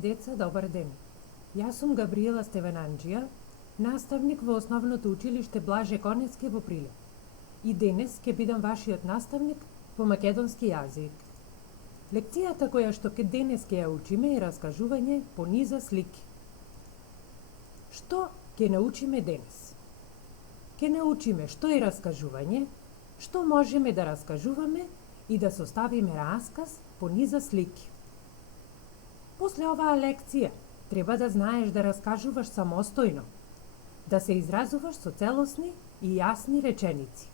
Деца, добар ден. Јас сум Габриела Стевананџија, наставник во Основното училиште Блаже Конецки во Прилеп. И денес ќе бидам вашиот наставник по македонски јазик. Лекцијата која што денес ќе ја учиме е раскажување по низа слики. Што ќе научиме денес? Ќе научиме што е раскажување, што можеме да раскажуваме и да составиме расказ по низа слики. После оваа лекција треба да знаеш да раскажуваш самостојно, да се изразуваш со целосни и јасни реченици,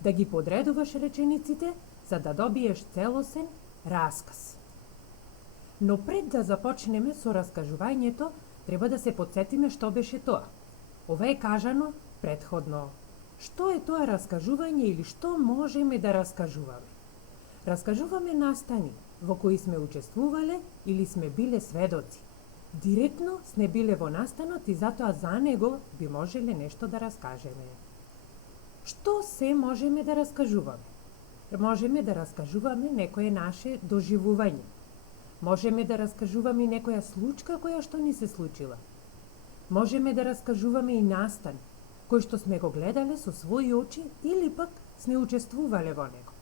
да ги подредуваш речениците за да добиеш целосен расказ. Но пред да започнеме со раскажувањето, треба да се потсетиме што беше тоа. Ова е кажано претходно. Што е тоа раскажување или што можеме да раскажуваме? Раскажуваме настани во кои сме учествувале или сме биле сведоци. Директно сме биле во настанот и затоа за него би можеле нешто да раскажеме. Што се можеме да раскажуваме? Можеме да раскажуваме некое наше доживување. Можеме да раскажуваме и некоја случка која што ни се случила. Можеме да раскажуваме и настан, кој што сме го гледале со своји очи или пак сме учествувале во него.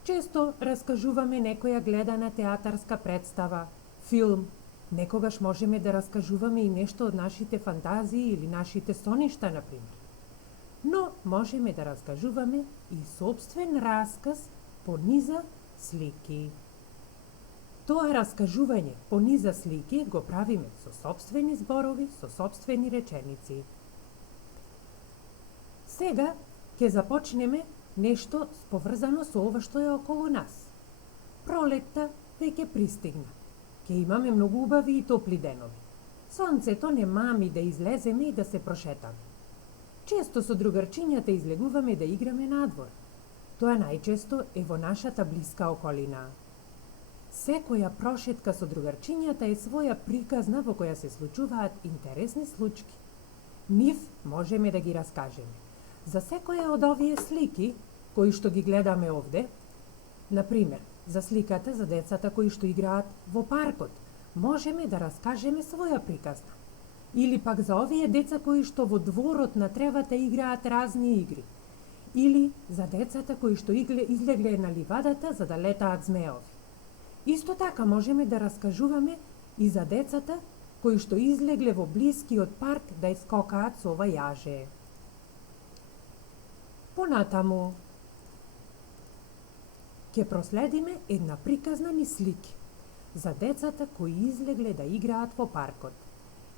Често раскажуваме некоја гледана театарска представа, филм. Некогаш можеме да раскажуваме и нешто од нашите фантазии или нашите соништа, например. Но можеме да раскажуваме и сопствен расказ по низа слики. Тоа раскажување по низа слики го правиме со сопствени зборови, со сопствени реченици. Сега ќе започнеме нешто поврзано со ова што е околу нас. Пролетта веќе пристигна. Ќе имаме многу убави и топли денови. Сонцето не мами да излеземе и да се прошетаме. Често со другарчињата излегуваме да играме надвор. Тоа најчесто е во нашата блиска околина. Секоја прошетка со другарчињата е своја приказна во која се случуваат интересни случки. Нив можеме да ги раскажеме. За секоја од овие слики, кои што ги гледаме овде, например, за сликата за децата кои што играат во паркот, можеме да раскажеме своја приказна. Или пак за овие деца кои што во дворот на тревата играат разни игри. Или за децата кои што излегле на ливадата за да летаат змеови. Исто така можеме да раскажуваме и за децата кои што излегле во блискиот парк да искокаат со ова јаже. Понатаму ќе проследиме една приказна низ слики за децата кои излегле да играат во паркот.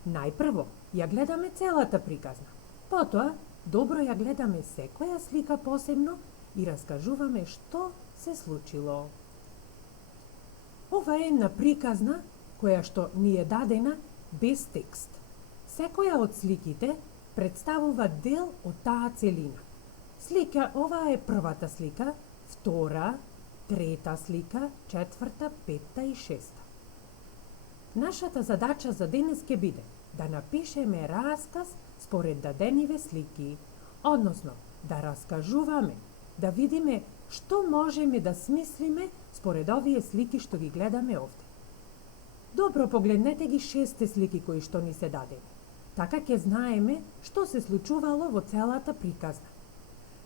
Најпрво ја гледаме целата приказна, потоа добро ја гледаме секоја слика посебно и раскажуваме што се случило. Ова е една приказна која што ни е дадена без текст. Секоја од сликите представува дел од таа целина. Ова е првата слика, втора, трета слика, четврта, петта и шеста. Нашата задача за денес ќе биде да напишеме расказ според дадениве слики, односно да раскажуваме, да видиме што можеме да смислиме според овие слики што ги гледаме овде. Добро погледнете ги 6 слики кои што ни се дадени. Така ќе знаеме што се случувало во целата приказна.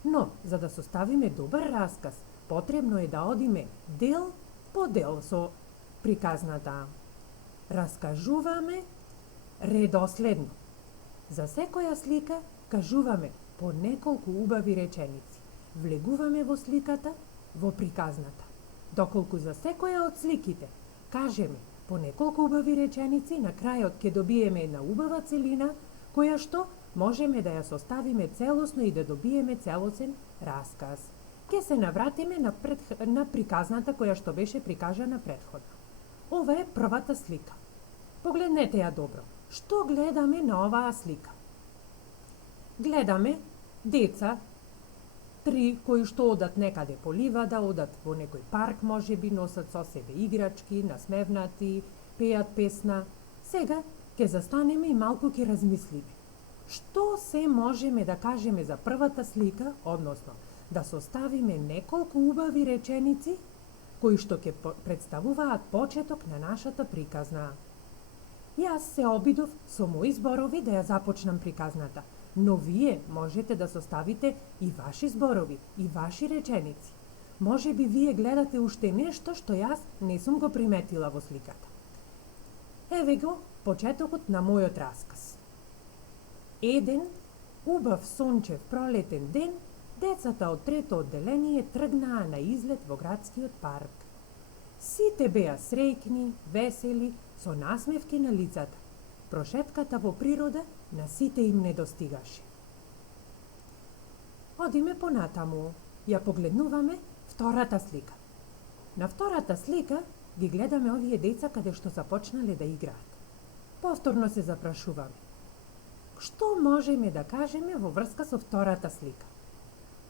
Но, за да составиме добар расказ, потребно е да одиме дел по дел со приказната. Раскажуваме редоследно. За секоја слика кажуваме по неколку убави реченици. Влегуваме во сликата, во приказната. Доколку за секоја од сликите кажеме по неколку убави реченици, на крајот ќе добиеме една убава целина, која што можеме да ја составиме целосно и да добиеме целосен расказ. Ке се навратиме на приказната која што беше прикажана претходно. Ова е првата слика. Погледнете ја добро. Што гледаме на оваа слика? Гледаме деца, 3 кои што одат некаде по ливада, одат во некој парк, можеби носат со себе играчки, насмевнати, пеат песна. Сега ќе застанеме и малку ќе размислиме. Што се можеме да кажеме за првата слика, односно да составиме неколку убави реченици кои што ќе представуваат почеток на нашата приказна. Јас се обидов со мои зборови да ја започнам приказната, но вие можете да составите и ваши зборови, и ваши реченици. Може би вие гледате уште нешто што јас не сум го приметила во сликата. Еве го почетокот на мојот расказ. Еден убав сончев пролетен ден, децата од трето одделение тргнаа на излет во градскиот парк. Сите беа среќни, весели, со насмевки на лицата. Прошетката во природа на сите им недостигаше. Одиме понатаму. Ја погледнуваме втората слика. На втората слика ги гледаме овие деца каде што започнале да играат. Повторно се запрашуваме. Што можеме да кажеме во врска со втората слика?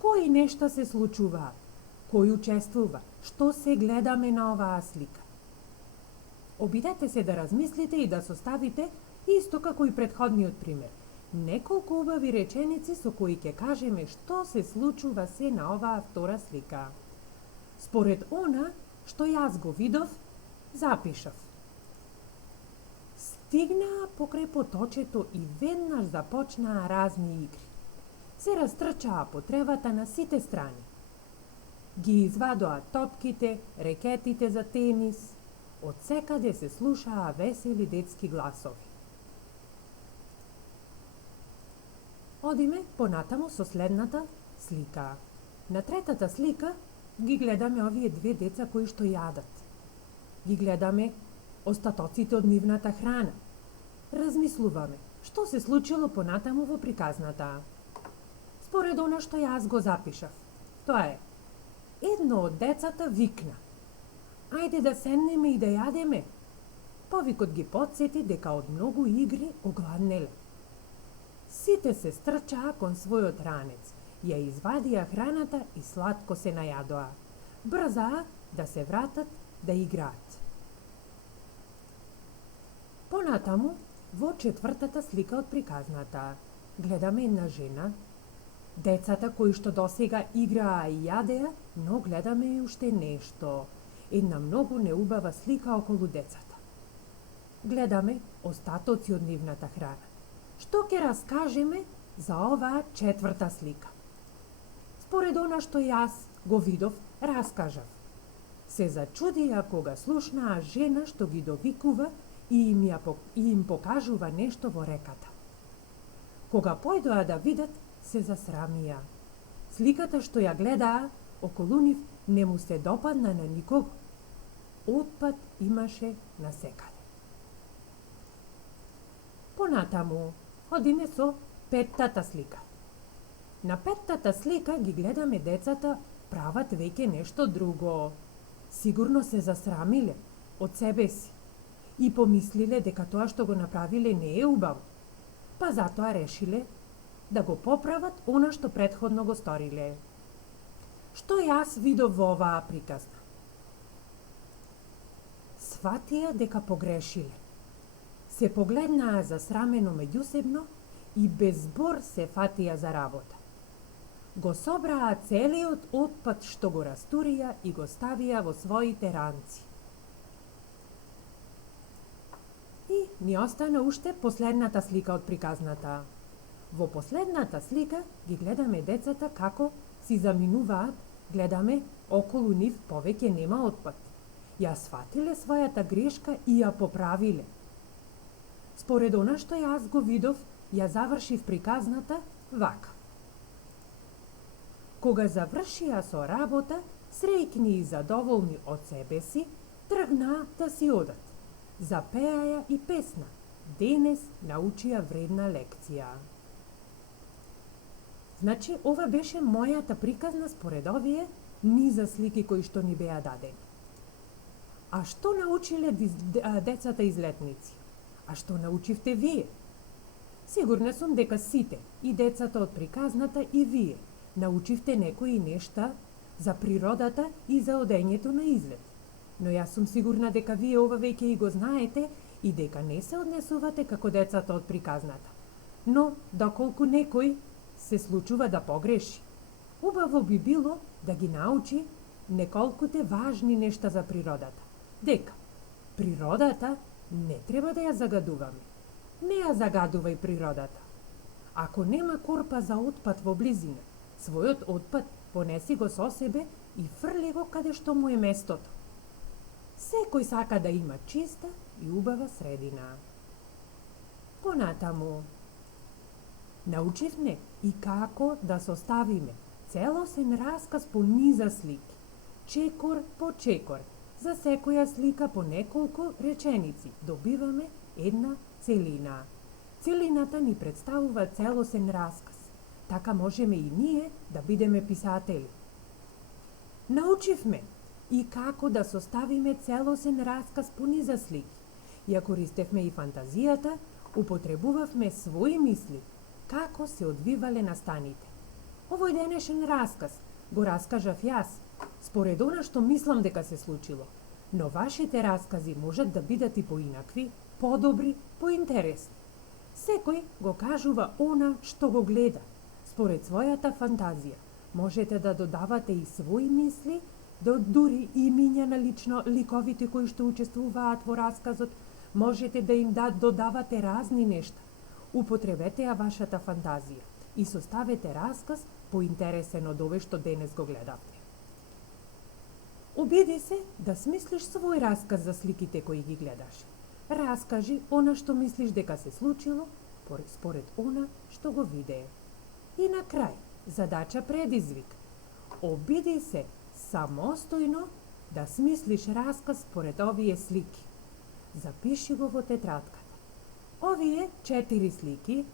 Кои нешта се случуваат? Кој учествува? Што се гледаме на оваа слика? Обидете се да размислите и да составите, исто како и претходниот пример, неколку убави реченици со кои ќе кажеме што се случува се на оваа втора слика. Според она што јас го видов, запишав. Стигнаа покрај поточето и веднаш започнаа разни игри. Се растрчаа по тревата на сите страни. Ги извадоа топките, рекетите за тенис, од секаде се слушаа весели детски гласови. Одиме понатаму со следната слика. На третата слика ги гледаме овие две деца кои што јадат. Ги гледаме остатоците од нивната храна. Размислуваме што се случило понатаму во приказната. Според она што јас го запишав, тоа е: едно од децата викна: ајде да седнеме и да јадеме. Повикот ги потсети дека од многу игри огладнеле. Сите се стрчаа кон својот ранец, ја извадија храната и сладко се најадоа. Брзаа да се вратат да играат. Понатаму, во четвртата слика од приказната, гледаме една жена. Децата кои што досега играа и јадеа, но гледаме и уште нешто. Една многу неубава слика околу децата. Гледаме остатоци од нивната храна. Што ќе раскажеме за оваа четврта слика? Според она што јас го видов, раскажав. Се зачудија кога слушнаа жена што ги довикува и им покажува нешто во реката. Кога појдоа да видат, се засрамија. Сликата што ја гледаа околу нив не му се допадна на никого. Отпад имаше насекаде. Понатаму, одиме со петтата слика. На петтата слика ги гледаме децата прават веќе нешто друго. Сигурно се засрамиле од себе си и помислиле дека тоа што го направиле не е убаво, па затоа решиле да го поправат она што претходно го сториле. Што јас видов во оваа приказна? Сватија дека погрешиле. Се погледнаа засрамено меѓусебно и без збор се фатија за работа. Го собраа целиот отпад што го растурија и го ставија во своите ранци. И ни остана уште последната слика од приказната. Во последната слика ги гледаме децата како си заминуваат, гледаме околу нив повеќе нема отпад. Ја сватиле својата грешка и ја поправиле. Според она што јас го видов, ја завршив приказната вака. Кога завршија со работа, среќни и задоволни од себе си, тргнаа да си одат. Запеаја и песна. Денес научија вредна лекција. Значи, ова беше мојата приказна според овие низа слики кои што ни беа дадени. А што научиле децата излетници? А што научивте вие? Сигурна сум дека сите, и децата од приказната и вие, научивте некои нешта за природата и за одењето на излет. Но јас сум сигурна дека вие ова веќе и го знаете и дека не се однесувате како децата од приказната. Но, доколку некој се случува да погреши, убаво би било да ги научи неколкуте важни нешта за природата. Дека природата Не треба да ја загадуваме. Не ја загадувај природата. Ако нема корпа за отпад во близина, својот отпад понеси го со себе и фрли го каде што му е местото. Секој сака да има чиста и убава средина. Понатаму, научивме и како да составиме целосен расказ по низа слики, чекор по чекор. За секоја слика по неколку реченици добиваме една целина. Целината ни представува целосен расказ. Така можеме и ние да бидеме писатели. Научивме и како да составиме целосен расказ по низа слики. Ја користевме и фантазијата, употребувавме своји мисли, како се одвивале настаните. Овој денешен расказ го раскажав јас, според она што мислам дека се случило, но вашите раскази можат да бидат и поинакви, подобри, поинтересни. Секој го кажува она што го гледа, според својата фантазија. Можете да додавате и своји мисли, дури имиња на лично ликовите кои што учествуваат во расказот, можете да им додавате разни нешта. Употребете ја вашата фантазија и составете расказ поинтересен од овој што денес го гледавте. Обиди се да смислиш свој расказ за сликите кои ги гледаш. Раскажи она што мислиш дека се случило, според она што го видее. И на крај, задача предизвик. Обиди се самостојно да смислиш расказ според овие слики. Запиши го во тетратката. Овие 4 слики,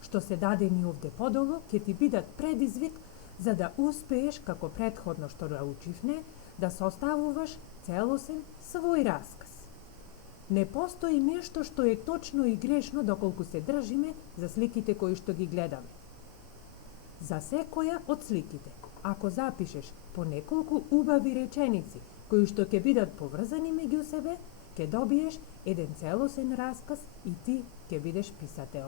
што се дадени овде подолу, ќе ти бидат предизвик за да успееш, како претходно што научивме, да составуваш целосен свој расказ. Не постои нешто што е точно и грешно доколку се држиме за сликите кои што ги гледаме. За секоја од сликите, ако запишеш по неколку убави реченици кои што ќе бидат поврзани меѓу себе, ќе добиеш еден целосен расказ и ти ќе бидеш писател.